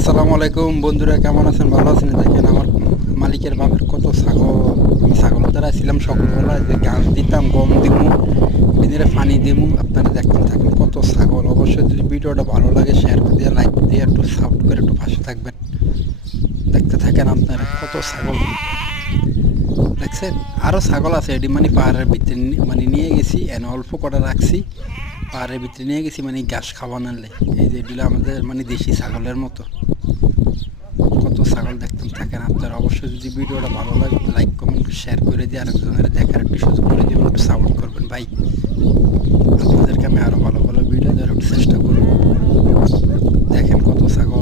আসসালামু আলাইকুম বন্ধুরা, কেমন আছেন? ভালো আছেন? দেখেন আমার মালিকের বাপের কত ছাগল। আমি ছাগল দ্বারা ছিলাম সকালবেলা, যে ঘাস দিতাম, গম দিমু, দিনের পানি দিমু। আপনারা দেখতেন থাকেন কত ছাগল। অবশ্যই যদি ভিডিওটা ভালো লাগে শেয়ার করে দিয়ে, লাইক দিয়ে, একটু সাপোর্ট করে একটু পাশে থাকবেন। দেখতে থাকেন আপনারা কত ছাগল দেখছেন। আরও ছাগল আছে, এটি মানে পাহাড়ের ভিতরে মানে নিয়ে গেছি, এনে অল্প কটা রাখছি, পাহাড়ের ভিতরে নিয়ে গেছি মানে ঘাস খাওয়ানোর। এই যে এগুলো আমাদের মানে দেশি ছাগলের মতো। কত ছাগল দেখতেন থাকেন আপনারা। অবশ্যই যদি ভিডিওটা ভালো লাগে লাইক কমেন্ট শেয়ার করে দিয়ে আরেকজনের দেখার একটু সুযোগ করে দেবেন, একটু সাপোর্ট করবেন ভাই। আপনাদেরকে আমি আরও ভালো ভালো ভিডিও দেওয়ার একটু চেষ্টা করব। দেখেন কত ছাগল।